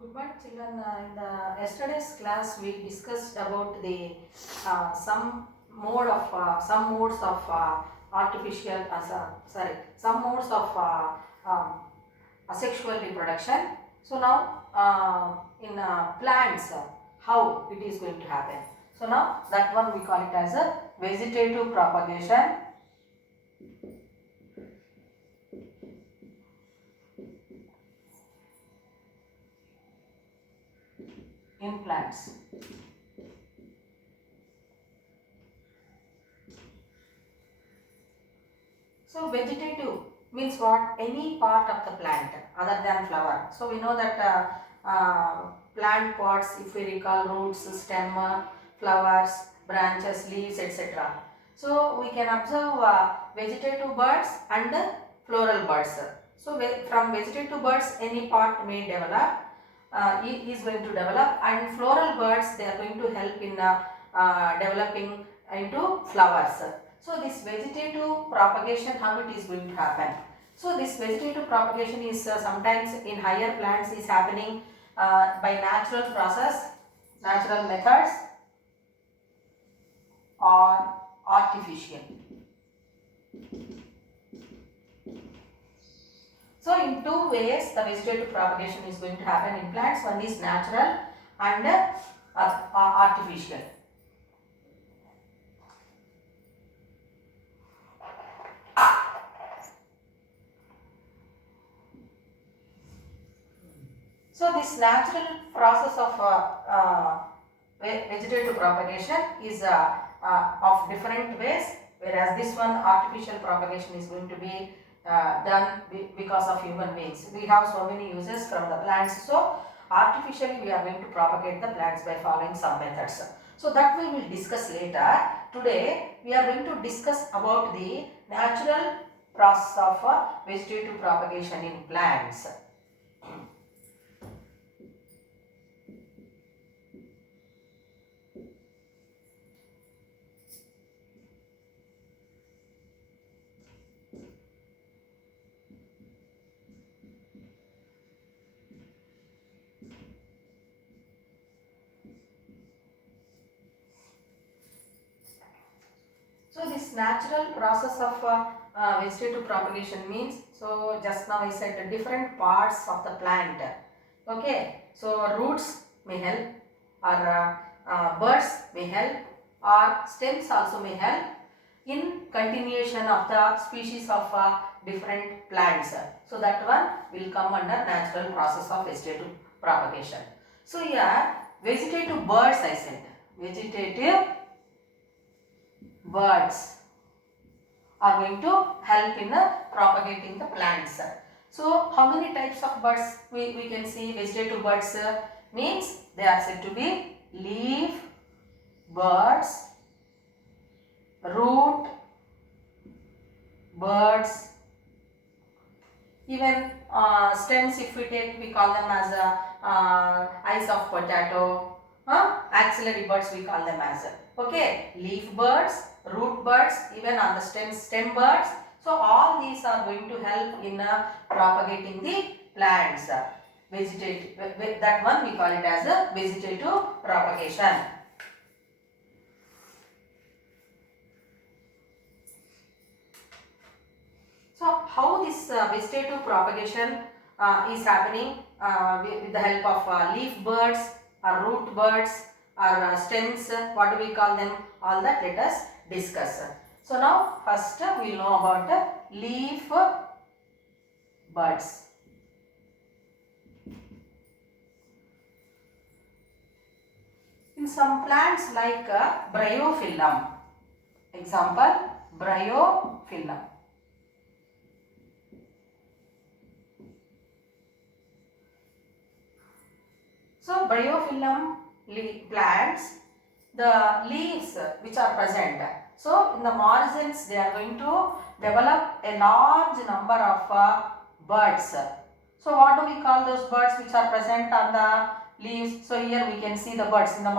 Good morning, children. In the yesterday's class, we discussed about the some modes of artificial, some modes of asexual reproduction. So now, in plants, how it is going to happen. So now that one we call it as a vegetative propagation. In plants. So vegetative means what? Any part of the plant other than flower. So we know that plant parts, if we recall, roots, stem, flowers, branches, leaves, etc. So we can observe vegetative birds and floral birds. So from vegetative birds, any part may develop, is going to develop, and floral birds, they are going to help in developing into flowers. So this vegetative propagation, how it is going to happen? So this vegetative propagation is sometimes in higher plants is happening by natural process, natural methods, or artificial. So in two ways the vegetative propagation is going to happen in plants. One is natural and artificial. So this natural process of vegetative propagation is of different ways, whereas this one artificial propagation is going to be done because of human beings. We have so many uses from the plants, so artificially we are going to propagate the plants by following some methods. So that we will discuss later. Today we are going to discuss about the natural process of vegetative propagation in plants. So this natural process of vegetative propagation means, so just now I said the different parts of the plant. Okay, so roots may help, or birds may help, or stems also may help in continuation of the species of different plants. So that one will come under natural process of vegetative propagation. So here vegetative birds I said, vegetative birds are going to help in propagating the plants. So how many types of birds we can see? Vegetative birds means they are said to be leaf birds, root birds, even stems, if we take, we call them as eyes of potato. Axillary birds we call them as, okay, leaf birds, root birds, even on the stem birds. So all these are going to help in propagating the plants. Vegetative, that one we call it as a vegetative propagation. So how this vegetative propagation is happening with the help of leaf birds or root birds or stems, what do we call them? All that let us discuss. So now first we will know about leaf birds. In some plants like bryophyllum, example bryophyllum. So bryophyllum plants, the leaves which are present, so in the margins they are going to develop a large number of birds. So what do we call those birds which are present on the leaves? So here we can see the birds in the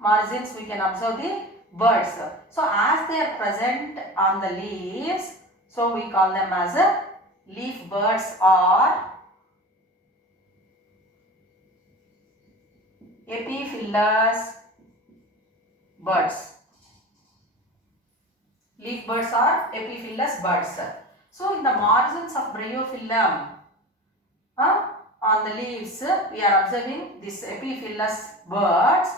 margins, we can observe the birds. So as they are present on the leaves, so we call them as leaf birds or epiphyllous buds. Leaf buds are epiphyllous buds. So in the margins of bryophyllum, on the leaves, we are observing this epiphyllous buds.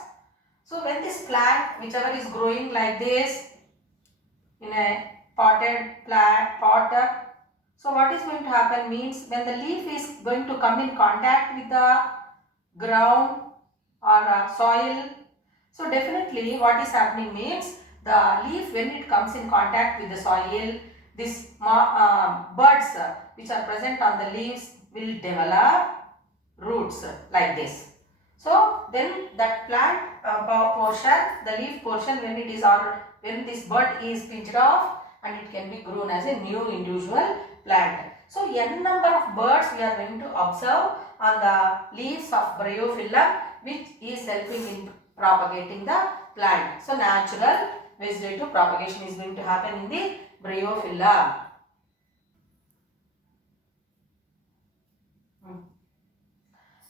So when this plant, whichever is growing like this in a potted plant pot, so what is going to happen means when the leaf is going to come in contact with the ground or soil, so definitely what is happening means the leaf, when it comes in contact with the soil, this buds which are present on the leaves will develop roots like this. So then that plant portion, the leaf portion, when it is when this bud is pinched off, and it can be grown as a new individual plant. So n number of buds we are going to observe on the leaves of bryophyllum, which is helping in propagating the plant. So natural vegetative propagation is going to happen in the bryophyllum.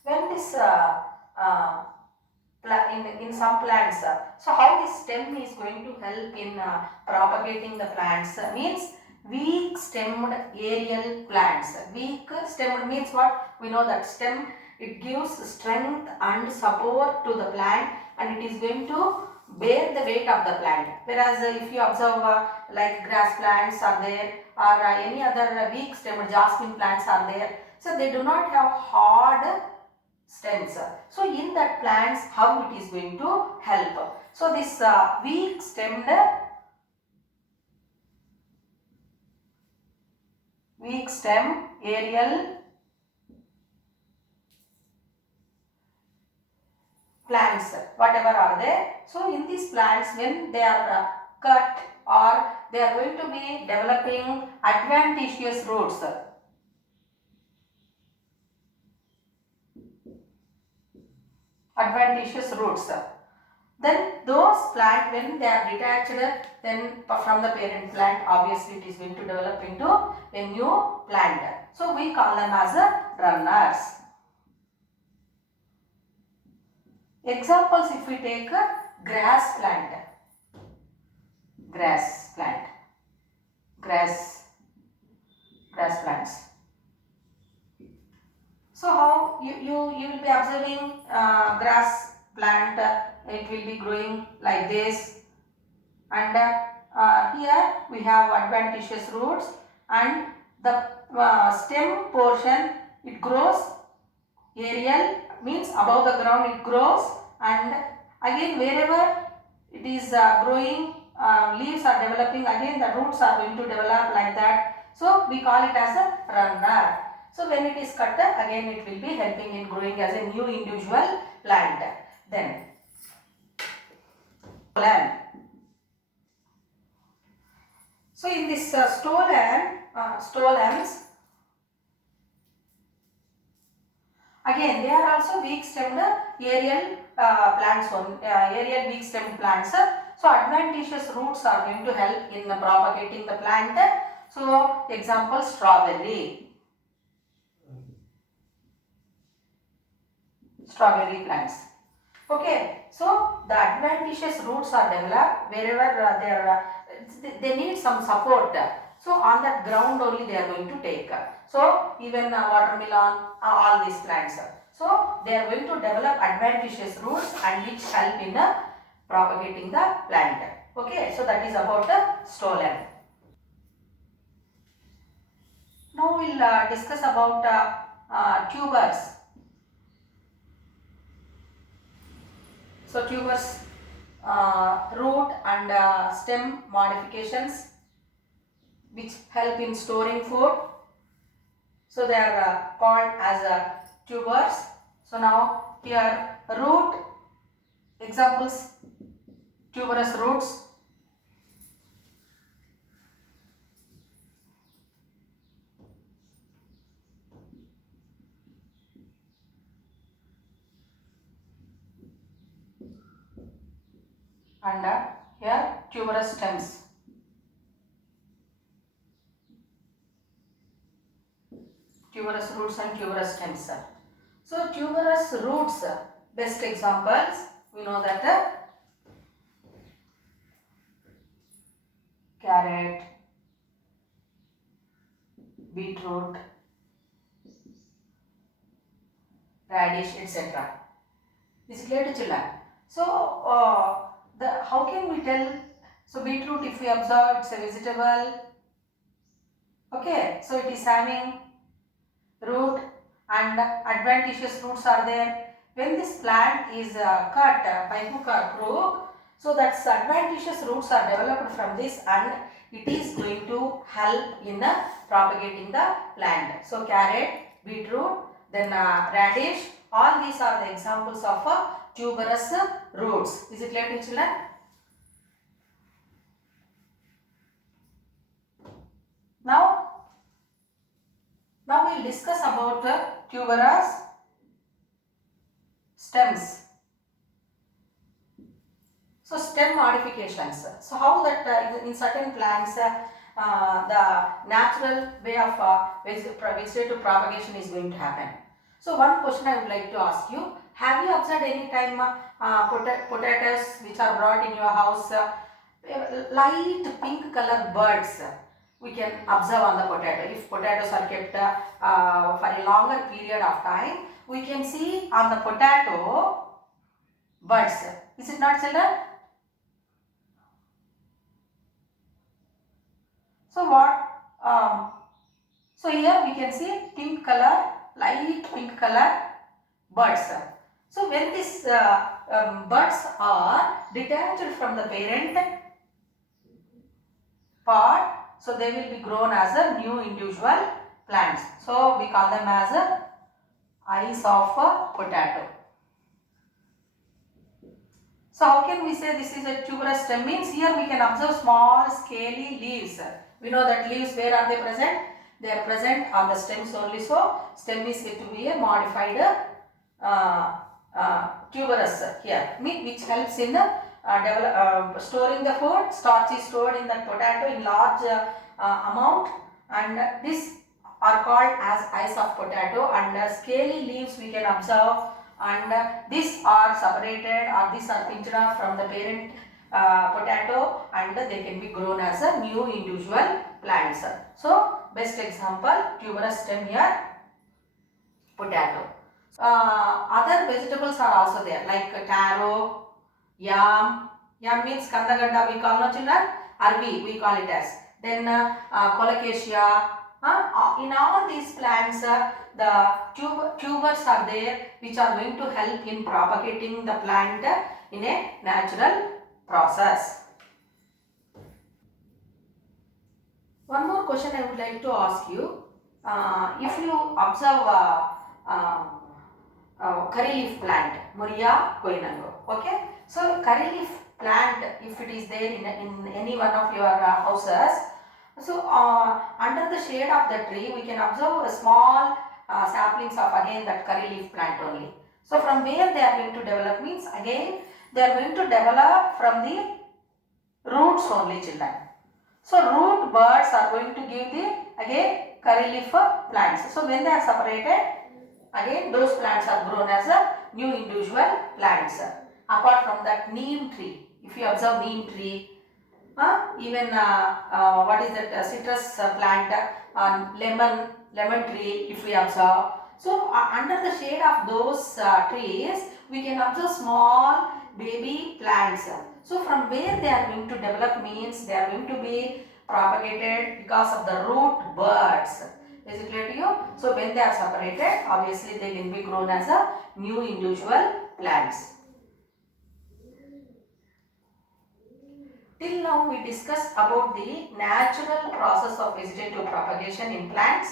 When this in some plants, so how this stem is going to help in propagating the plants means weak stemmed aerial plants. Weak stemmed means what? We know that stem, it gives strength and support to the plant, and it is going to bear the weight of the plant. Whereas if you observe like grass plants are there, or any other weak stemmed jasmine plants are there, so they do not have hard stems. So in that plants, how it is going to help? So this weak stemmed weak stem aerial plants, whatever are there. So in these plants, when they are cut, or they are going to be developing adventitious roots. Adventitious roots. Then those plants, when they are detached then from the parent plant, obviously it is going to develop into a new plant. So we call them as runners. Examples, if we take a grass plant, grass plants. So how you will be observing grass plant, it will be growing like this, and here we have adventitious roots, and the stem portion, it grows aerial, means above the ground it grows, and again wherever it is growing, leaves are developing, again the roots are going to develop like that. So we call it as a runner. So when it is cut, again it will be helping in growing as a new individual plant. Then stolon. So in this stolons, again they are also weak stemmed aerial plants, aerial weak stemmed plants. So adventitious roots are going to help in propagating the plant. So example, strawberry plants. Okay, so the adventitious roots are developed wherever they need some support. So on that ground only they are going to take. So even watermelon, all these plants. So they are going to develop adventitious roots and which help in propagating the plant. Okay, so that is about the stolon. Now we will discuss about tubers. So tubers, root and stem modifications which help in storing food. So they are called as tubers. So now here root, examples, tuberous roots. And here tuberous stems. Tuberous roots and tuberous stems. So tuberous roots, Best examples, we know that carrot, beetroot, radish, etc. Is it clear to children? So, how can we tell? So, beetroot, if we observe, it's a vegetable. Okay, so it is having root and adventitious roots are there. When this plant is cut by hook or crook, so that's adventitious roots are developed from this and it is going to help in propagating the plant. So carrot, beetroot, then radish, all these are the examples of tuberous roots. Is it clear to children? Now we'll discuss about tuberous stems. So stem modifications. So how that in certain plants the natural way of vegetative propagation is going to happen. So one question I would like to ask you: have you observed any time potatoes which are brought in your house, light pink color buds? We can observe on the potato. If potatoes are kept for a longer period of time, we can see on the potato buds. Is it not, children? So what? So here we can see pink color, light pink color buds. So when these buds are detached from the parent part, so they will be grown as a new individual plants. So we call them as eyes of a potato. So how can we say this is a tuberous stem? Means here we can observe small scaly leaves. We know that leaves, where are they present? They are present on the stems only. So stem is said to be a modified tuberous here, which helps in storing the food. Starch is stored in that potato in large amount, and this are called as eyes of potato, and scaly leaves we can observe, and these are separated or these are pinched off from the parent potato, and they can be grown as a new individual plants. So best example, tuberous stem here, potato. Other vegetables are also there, like taro, yam. Yam means kandagadda we call, no children? Arvi we call it as. Then colocasia. In all these plants, the tubers are there which are going to help in propagating the plant in a natural process. One more question I would like to ask you. If you observe curry leaf plant, Muria koinango. Okay, so curry leaf plant, if it is there in any one of your houses, so under the shade of the tree we can observe a small saplings of again that curry leaf plant only. So from where they are going to develop means again they are going to develop from the roots only, children. So root buds are going to give the again curry leaf plants. So when they are separated, again those plants are grown as a new individual plants. Apart from that, neem tree, if you observe neem tree, even what is that citrus plant, lemon tree, if we observe. So under the shade of those trees we can observe small baby plants. So from where they are going to develop means they are going to be propagated because of the root buds. Is it clear to you? So when they are separated, obviously they can be grown as a new individual plants. Till now we discussed about the natural process of vegetative propagation in plants.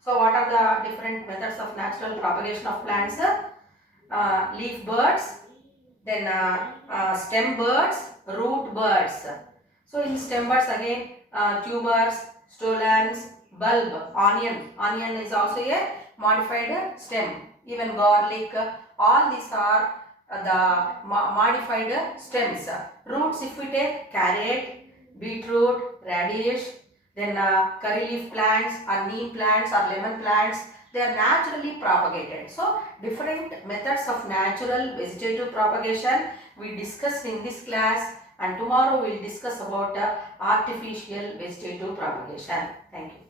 So what are the different methods of natural propagation of plants? Leaf buds, then stem buds, root buds. So in stem buds again tubers, stolons, bulb, onion. Onion is also a modified stem. Even garlic, all these are the modified stems. Roots, if we take carrot, beetroot, radish, then curry leaf plants or neem plants or lemon plants, they are naturally propagated. So different methods of natural vegetative propagation we discussed in this class, and tomorrow we will discuss about artificial vegetative propagation. Thank you.